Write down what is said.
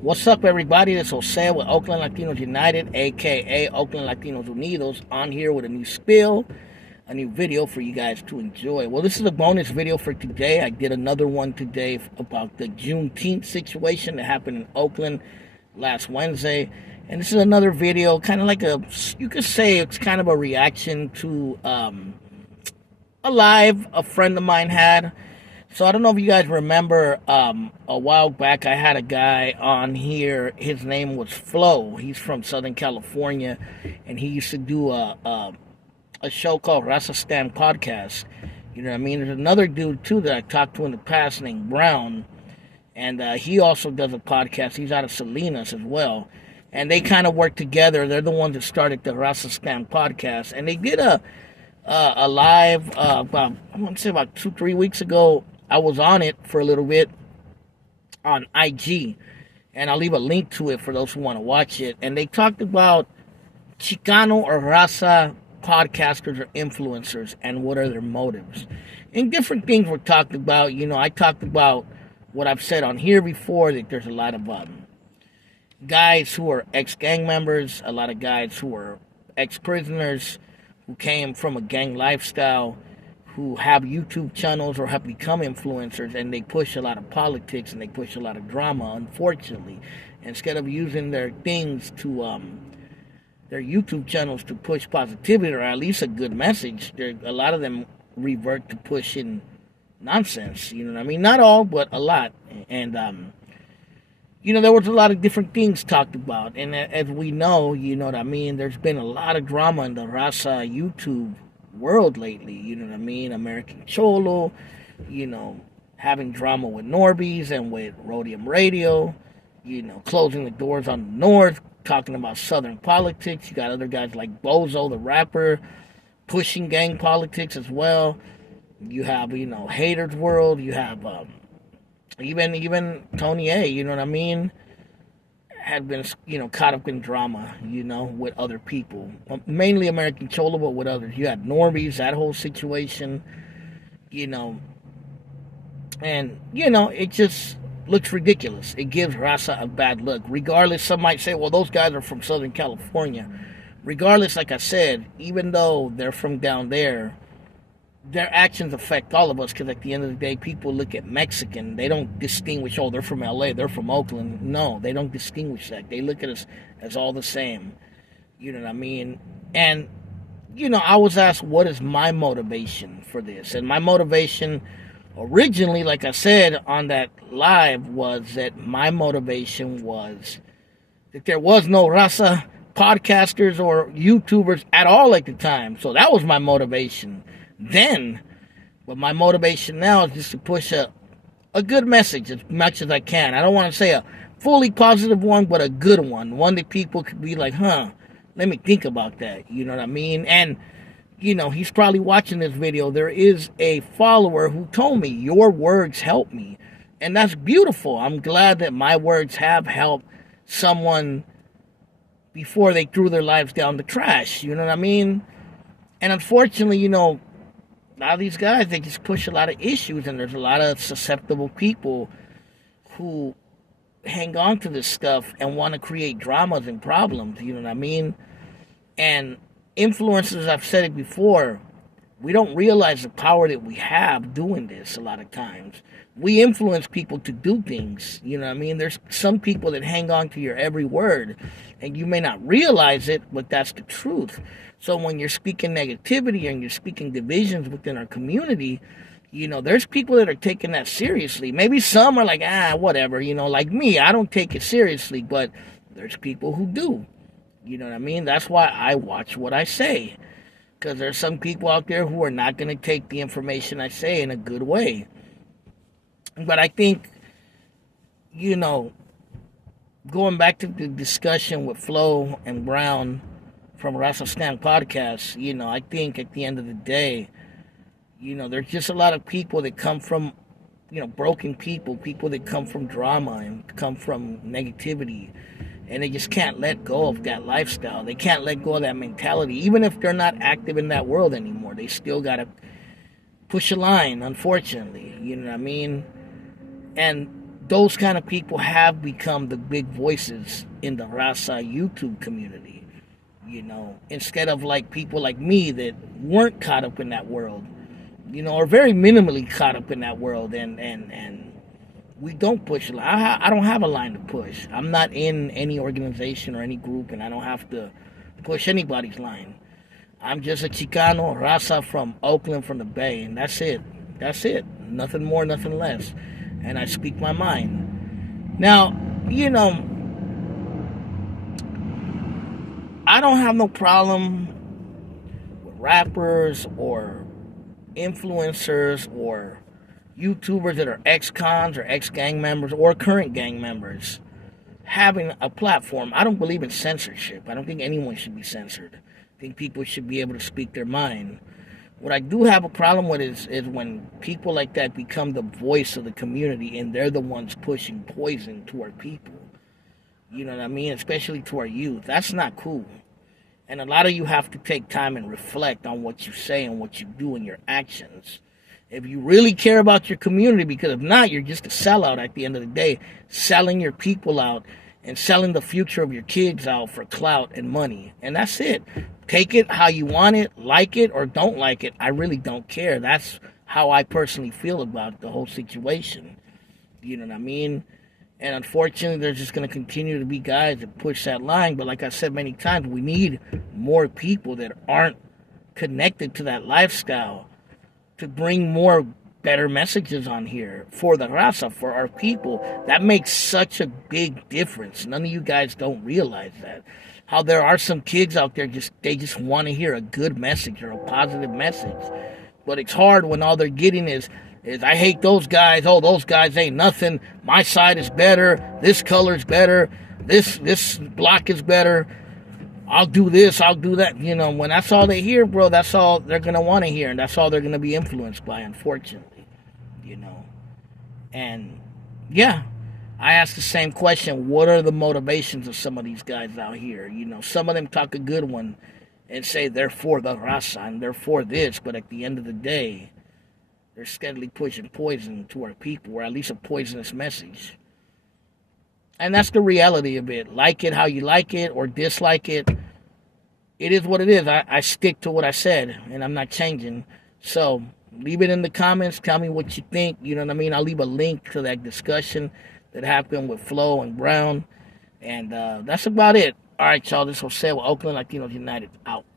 What's up, everybody? This is Jose with Oakland Latinos United, aka Oakland Latinos Unidos, on here with a new spill, a new video for you guys to enjoy. Well, this is a bonus video for today. I did another one today about the Juneteenth situation that happened in Oakland last Wednesday. And this is another video, kind of like you could say it's kind of a reaction to a live a friend of mine had. So I don't know if you guys remember, a while back I had a guy on here. His name was Flo. He's from Southern California, and he used to do a show called Raza Podcast. You know what I mean? There's another dude too that I talked to in the past named Brown, and he also does a podcast. He's out of Salinas as well, and they kind of work together. They're the ones that started the Raza Podcast, and they did a live about, I want to say, about 2-3 weeks ago. I was on it for a little bit on IG, and I'll leave a link to it for those who want to watch it. And they talked about Chicano or Raza podcasters or influencers and what are their motives. And different things were talked about. You know, I talked about what I've said on here before, that there's a lot of guys who are ex-gang members, a lot of guys who are ex-prisoners who came from a gang lifestyle, who have YouTube channels or have become influencers, and they push a lot of politics and they push a lot of drama, unfortunately. Instead of using their things to, their YouTube channels to push positivity or at least a good message, a lot of them revert to pushing nonsense, you know what I mean? Not all, but a lot. And, you know, there was a lot of different things talked about. And as we know, you know what I mean, there's been a lot of drama in the Raza YouTube world lately, you know what I mean? American Cholo, you know, having drama with Norbies and with Rhodium Radio, you know, closing the doors on the North, talking about Southern politics. You got other guys like Bozo, the rapper, pushing gang politics as well. You have, you know, Haters World. You have even Tony A, you know what I mean, had been, you know, caught up in drama, you know, with other people. Mainly American Cholo, but with others. You had Norbies, that whole situation, you know. And, you know, it just looks ridiculous. It gives Raza a bad look. Regardless, some might say, well, those guys are from Southern California. Regardless, like I said, even though they're from down there, their actions affect all of us, because at the end of the day, people look at Mexican. They don't distinguish, oh, they're from LA, they're from Oakland. No, they don't distinguish that. They look at us as all the same. You know what I mean? And, you know, I was asked, what is my motivation for this? And my motivation originally, like I said on that live, was that my motivation was that there was no Raza podcasters or YouTubers at all at the time. So that was my motivation then. But my motivation now is just to push a good message as much as I can. I don't want to say a fully positive one, but a good one that people could be like, huh, let me think about that, you know what I mean? And, you know, he's probably watching this video. There is a follower who told me, your words help me, and that's beautiful. I'm glad that my words have helped someone before they threw their lives down the trash, you know what I mean? And unfortunately, you know, a lot of these guys, they just push a lot of issues, and there's a lot of susceptible people who hang on to this stuff and want to create dramas and problems, you know what I mean? And influencers, I've said it before, we don't realize the power that we have doing this a lot of times. We influence people to do things, you know what I mean? There's some people that hang on to your every word, and you may not realize it, but that's the truth. So when you're speaking negativity and you're speaking divisions within our community, you know, there's people that are taking that seriously. Maybe some are like, whatever, you know, like me, I don't take it seriously, but there's people who do. You know what I mean? That's why I watch what I say, because there's some people out there who are not going to take the information I say in a good way. But I think, you know, going back to the discussion with Flo and Brown from Raza Podcast, you know, I think at the end of the day, you know, there's just a lot of people that come from, you know, broken people that come from drama and come from negativity, and they just can't let go of that lifestyle. They can't let go of that mentality. Even if they're not active in that world anymore, they still got to push a line, unfortunately. You know what I mean? And those kind of people have become the big voices in the Raza YouTube community. Instead of like people like me that weren't caught up in that world, or very minimally caught up in that world, and we don't push a line. I don't have a line to push. I'm not in any organization or any group, and I don't have to push anybody's line. I'm just a Chicano Raza from Oakland, from the Bay, and that's it. That's it. Nothing more, nothing less. And I speak my mind. Now, I don't have no problem with rappers or influencers or YouTubers that are ex-cons or ex-gang members or current gang members having a platform. I don't believe in censorship. I don't think anyone should be censored. I think people should be able to speak their mind. What I do have a problem with is when people like that become the voice of the community and they're the ones pushing poison to our people. You know what I mean? Especially to our youth. That's not cool. And a lot of you have to take time and reflect on what you say and what you do and your actions. If you really care about your community, because if not, you're just a sellout at the end of the day, selling your people out and selling the future of your kids out for clout and money. And that's it. Take it how you want it, like it or don't like it. I really don't care. That's how I personally feel about the whole situation. You know what I mean? And unfortunately, there's just going to continue to be guys that push that line. But like I said many times, we need more people that aren't connected to that lifestyle to bring more better messages on here for the Raza, for our people. That makes such a big difference. None of you guys don't realize that. How there are some kids out there, they just want to hear a good message or a positive message. But it's hard when all they're getting is I hate those guys. Oh, those guys ain't nothing. My side is better. This color's better. This block is better. I'll do this. I'll do that. When that's all they hear, bro, that's all they're going to want to hear. And that's all they're going to be influenced by, unfortunately. And, yeah, I ask the same question. What are the motivations of some of these guys out here? Some of them talk a good one and say they're for the Raza and they're for this. But at the end of the day, they're steadily pushing poison to our people, or at least a poisonous message. And that's the reality of it. Like it how you like it or dislike it. It is what it is. I stick to what I said, and I'm not changing. So leave it in the comments. Tell me what you think. You know what I mean? I'll leave a link to that discussion that happened with Flo and Brown. And that's about it. All right, y'all. This is Jose with Oakland Latinos United. Out.